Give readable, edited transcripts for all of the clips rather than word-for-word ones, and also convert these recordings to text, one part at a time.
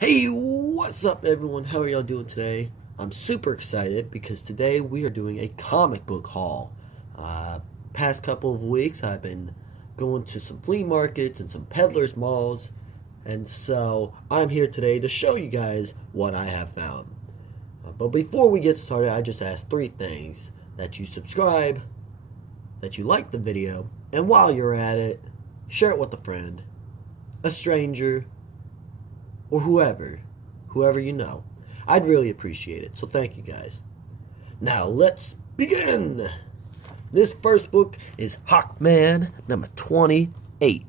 Hey, what's up everyone? How are y'all doing today? I'm super excited because today we are doing a comic book haul. Past couple of weeks I've been going to some flea markets and some peddlers malls, and so I'm here today to show you guys what I have found. But before we get started, I just ask three things: that you subscribe, that you like the video, and while you're at it, share it with a friend, a stranger, or whoever you know. I'd really appreciate it, so thank you guys. Now let's begin. This first book is Hawkman number 28.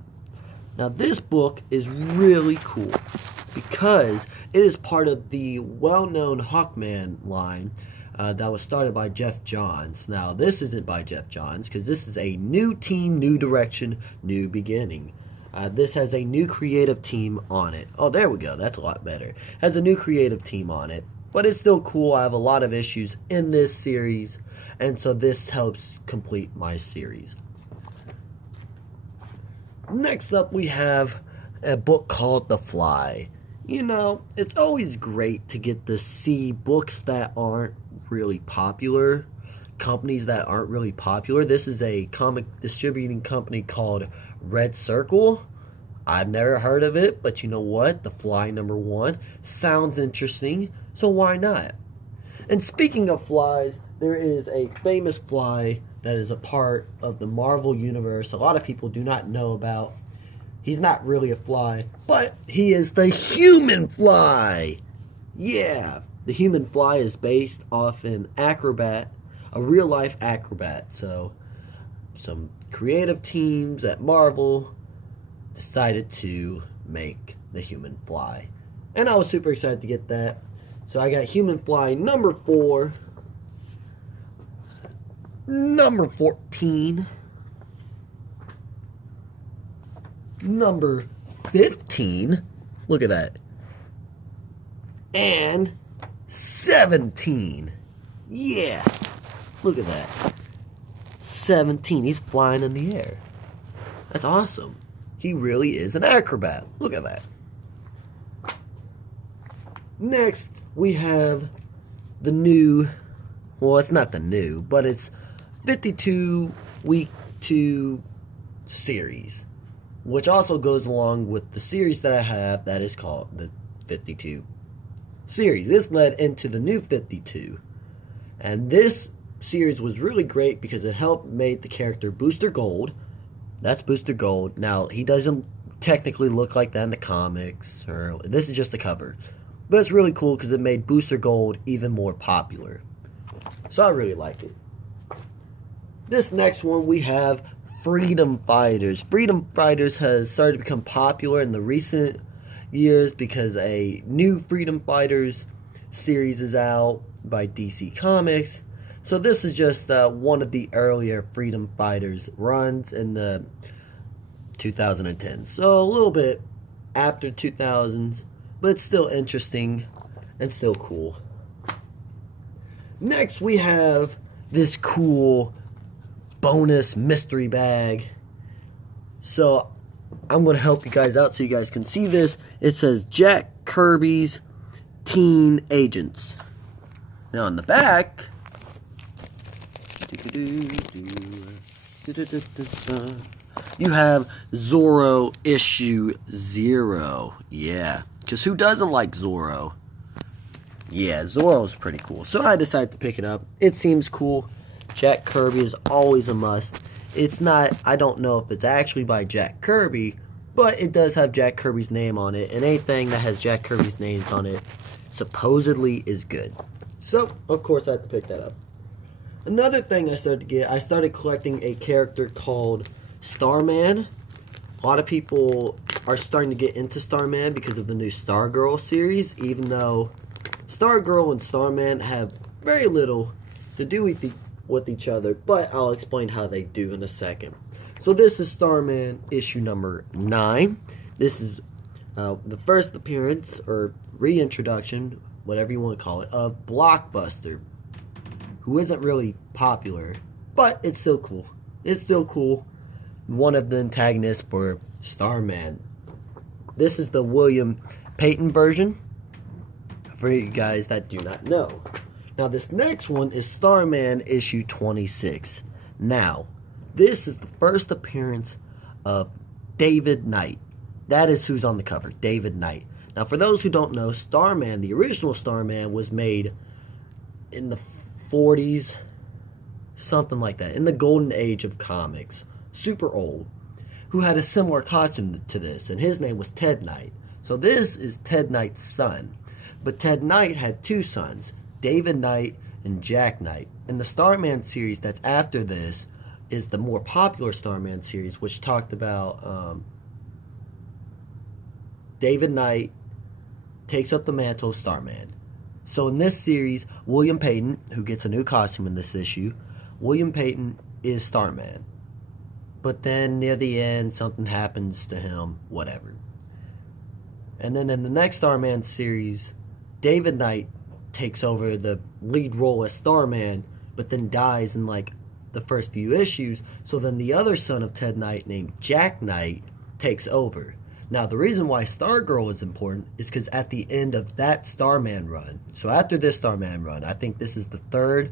Now this book is really cool because it is part of the well-known Hawkman line that was started by Jeff Johns. Now this isn't by Jeff Johns because this is a new team, new direction, new beginning. This has a new creative team on it. Oh, there we go. That's a lot better. Has a new creative team on it. But it's still cool. I have a lot of issues in this series. And so this helps complete my series. Next up, we have a book called The Fly. You know, it's always great to get to see books that aren't really popular. Companies that aren't really popular. This is a comic distributing company called Red Circle. I've never heard of it, but you know what? The Fly number 1 sounds interesting, so why not? And speaking of flies, there is a famous fly that is a part of the Marvel Universe a lot of people do not know about. He's not really a fly, but he is the human fly. Yeah, the human fly is based off an acrobat, a real-life acrobat. So some creative teams at Marvel decided to make the human fly, and I was super excited to get that. So I got human fly number 4, number 14, number 15, look at that, and 17. Yeah, look at that. 17. He's flying in the air. That's awesome. He really is an acrobat. Look at that. Next, we have the new, well, it's not the new, but it's 52 week 2 series, which also goes along with the series that I have that is called the 52 series. This led into the new 52, and this series was really great because it helped make the character Booster Gold. That's Booster Gold. Now, he doesn't technically look like that in the comics, or this is just a cover. But it's really cool because it made Booster Gold even more popular. So I really like it. This next one we have Freedom Fighters. Freedom Fighters has started to become popular in the recent years because a new Freedom Fighters series is out by DC Comics. So this is just one of the earlier Freedom Fighters runs in the 2010s. So a little bit after 2000s, but it's still interesting and still cool. Next we have this cool bonus mystery bag. So I'm going to help you guys out so you guys can see this. It says Jack Kirby's Teen Agents. Now on the back, you have Zorro issue 0. Yeah, because who doesn't like Zorro? Yeah, Zorro's pretty cool. So I decided to pick it up. It seems cool. Jack Kirby is always a must. It's not, I don't know if it's actually by Jack Kirby, but it does have Jack Kirby's name on it. And anything that has Jack Kirby's name on it supposedly is good. So, of course, I had to pick that up. Another thing I started to get, I started collecting a character called Starman. A lot of people are starting to get into Starman because of the new Stargirl series, even though Stargirl and Starman have very little to do with each other, but I'll explain how they do in a second. So this is Starman issue number 9. This is the first appearance, or reintroduction, whatever you want to call it, of Blockbuster, who isn't really popular, but it's still cool. It's still cool. One of the antagonists for Starman. This is the William Payton version, for you guys that do not know. Now, this next one is Starman issue 26. Now, this is the first appearance of David Knight. That is who's on the cover, David Knight. Now, for those who don't know, Starman, the original Starman, was made in the 40s, something like that, in the golden age of comics. Super old. Who had a similar costume to this, and his name was Ted Knight. So this is Ted Knight's son. But Ted Knight had two sons, David Knight and Jack Knight. And the Starman series that's after this is the more popular Starman series, which talked about David Knight takes up the mantle of Starman. So in this series, William Payton, who gets a new costume in this issue, William Payton is Starman. But then near the end, something happens to him, whatever. And then in the next Starman series, David Knight takes over the lead role as Starman, but then dies in like the first few issues. So then the other son of Ted Knight, named Jack Knight, takes over. Now, the reason why Stargirl is important is because at the end of that Starman run, so after this Starman run, I think this is the third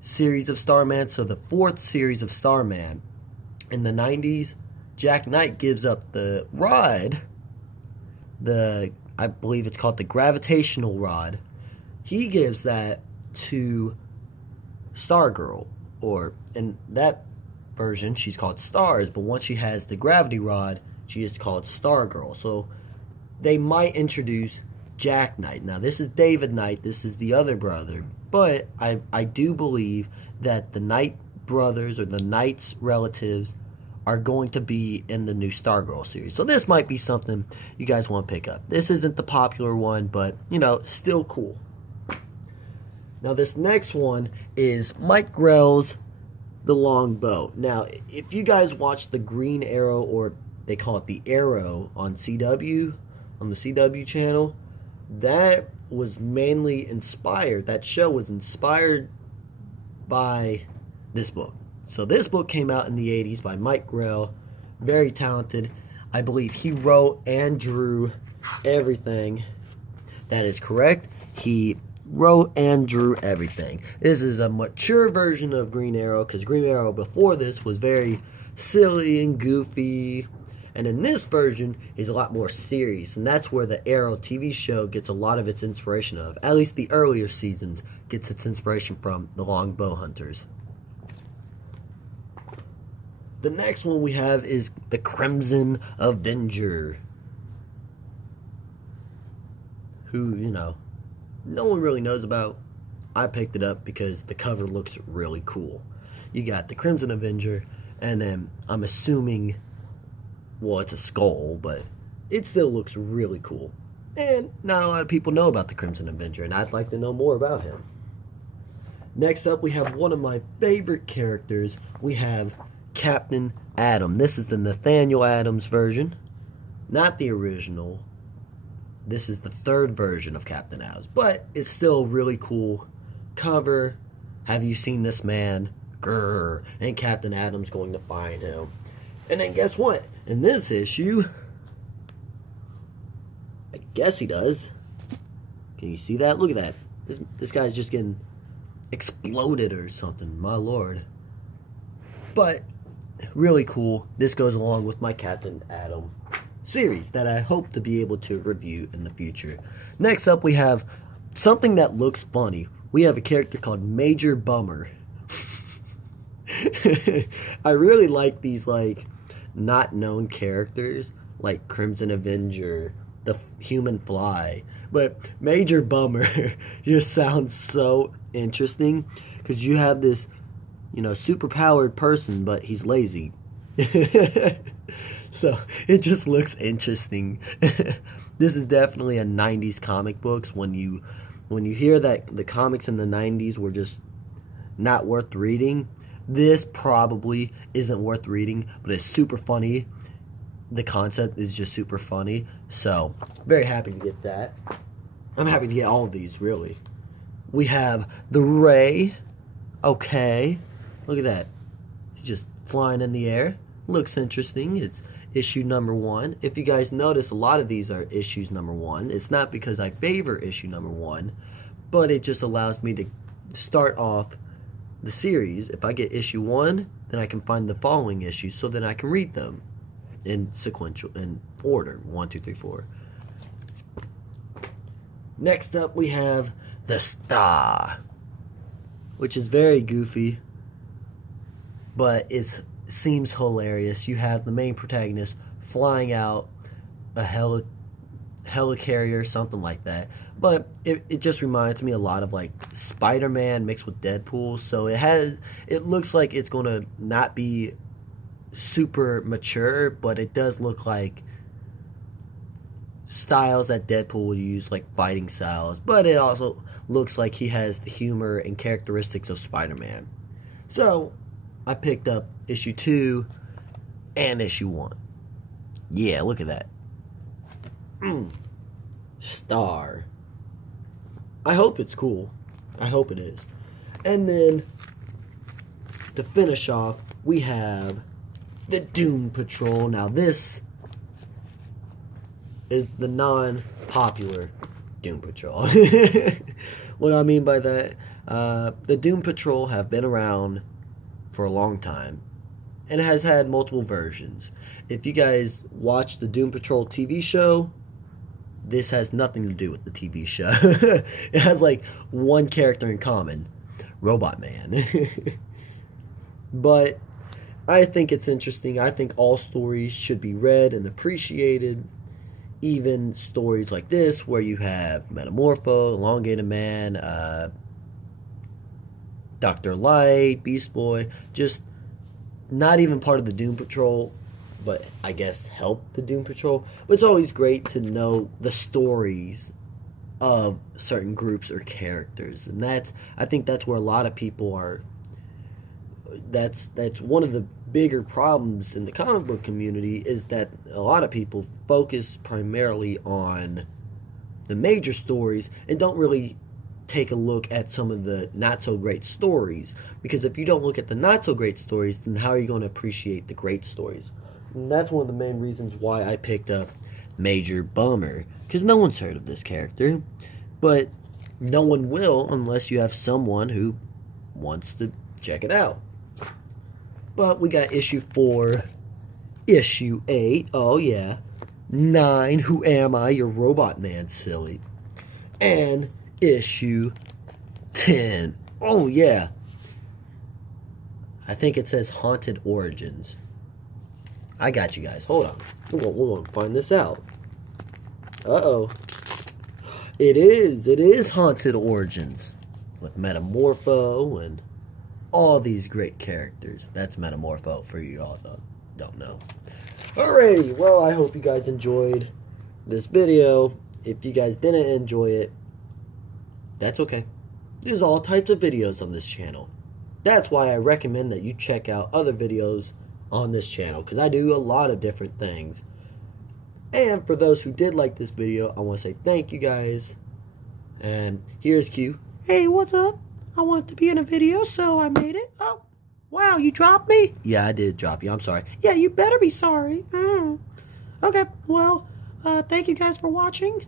series of Starman, so the fourth series of Starman, in the 90s, Jack Knight gives up the rod, I believe it's called the gravitational rod. He gives that to Stargirl, or in that version, she's called Stars, but once she has the gravity rod, she is called Stargirl. So they might introduce Jack Knight. Now, this is David Knight, this is the other brother, but I do believe that the Knight brothers, or the Knight's relatives, are going to be in the new Stargirl series. So this might be something you guys want to pick up. This isn't the popular one, but, you know, still cool. Now, this next one is Mike Grell's The Longbow. Now, if you guys watch the Green Arrow, or they call it the Arrow on CW, on the CW channel, that was mainly inspired, that show was inspired by this book. So this book came out in the 80s by Mike Grell, very talented. I believe he wrote and drew everything. That is correct. He wrote and drew everything. This is a mature version of Green Arrow, because Green Arrow before this was very silly and goofy. And in this version is a lot more serious, and that's where the Arrow TV show gets a lot of its inspiration of. At least the earlier seasons gets its inspiration from the Longbow Hunters. The next one we have is the Crimson Avenger, who, you know, no one really knows about. I picked it up because the cover looks really cool. You got the Crimson Avenger, and then I'm assuming, well, it's a skull, but it still looks really cool. And not a lot of people know about the Crimson Avenger, and I'd like to know more about him. Next up, we have one of my favorite characters. We have Captain Atom. This is the Nathaniel Adams version, not the original. This is the third version of Captain Adams, but it's still a really cool cover. Have you seen this man? Grrr. And Captain Adams going to find him. And then guess what? In this issue, I guess he does. Can you see that? Look at that. This guy's just getting exploded or something. My lord. But really cool. This goes along with my Captain Atom series that I hope to be able to review in the future. Next up, we have something that looks funny. We have a character called Major Bummer. I really like these, like, not known characters, like Crimson Avenger, the Human Fly. But Major Bummer just sounds so interesting, because you have this, you know, super powered person, but he's lazy. So it just looks interesting. This is definitely a 90s comic books. When you hear that the comics in the 90s were just not worth reading, this probably isn't worth reading, but it's super funny. The concept is just super funny. So very happy to get that. I'm happy to get all of these, really. We have the Ray. Okay. Look at that. He's just flying in the air. Looks interesting. issue number 1. If you guys notice, a lot of these are issues number 1. It's not because I favor issue number 1, but it just allows me to start off the series. If I get issue 1, then I can find the following issues, so then I can read them in sequential, in order, 1, 2, 3, 4. Next up, we have the Star, which is very goofy, but it seems hilarious. You have the main protagonist flying out a helicarrier, something like that. But it just reminds me a lot of like Spider-Man mixed with Deadpool. So it looks like it's gonna not be super mature, but it does look like styles that Deadpool would use, like fighting styles. But it also looks like he has the humor and characteristics of Spider-Man. So I picked up issue 2 and issue 1. Yeah, look at that. Star. I hope it's cool. I hope it is. And then to finish off, we have the Doom Patrol. Now this is the non-popular Doom Patrol. What I mean by that, the Doom Patrol have been around for a long time, and it has had multiple versions. If you guys watch the Doom Patrol TV show, this has nothing to do with the TV show. It has like one character in common, Robot Man. But I think it's interesting. I think all stories should be read and appreciated. Even stories like this, where you have Metamorpho, Elongated Man, Dr. Light, Beast Boy, just not even part of the Doom Patrol, but I guess help the Doom Patrol. But it's always great to know the stories of certain groups or characters, and I think that's where a lot of people are. That's one of the bigger problems in the comic book community, is that a lot of people focus primarily on the major stories and don't really take a look at some of the not so great stories. Because if you don't look at the not so great stories, then how are you going to appreciate the great stories? And that's one of the main reasons why I picked up Major Bummer, because no one's heard of this character, but no one will unless you have someone who wants to check it out. But we got issue 4, issue 8, oh yeah, 9, Who Am I? Your Robot Man, silly, and issue 10, oh yeah, I think it says Haunted Origins. I got you guys, hold on, we're going to find this out. Uh-oh, it is Haunted Origins, with Metamorpho and all these great characters. That's Metamorpho for you all that don't know. Alrighty, well, I hope you guys enjoyed this video. If you guys didn't enjoy it, that's okay. There's all types of videos on this channel. That's why I recommend that you check out other videos on this channel, because I do a lot of different things. And for those who did like this video, I want to say thank you guys. And here's Q. Hey, what's up? I wanted to be in a video, so I made it. Oh, wow, you dropped me? Yeah, I did drop you. I'm sorry. Yeah, you better be sorry. Okay, well, thank you guys for watching.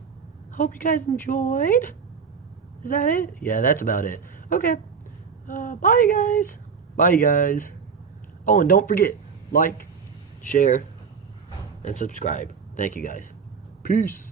Hope you guys enjoyed. Is that it? Yeah, that's about it. Okay. Bye, you guys. Bye, you guys. Oh, and don't forget, like, share, and subscribe. Thank you, guys. Peace.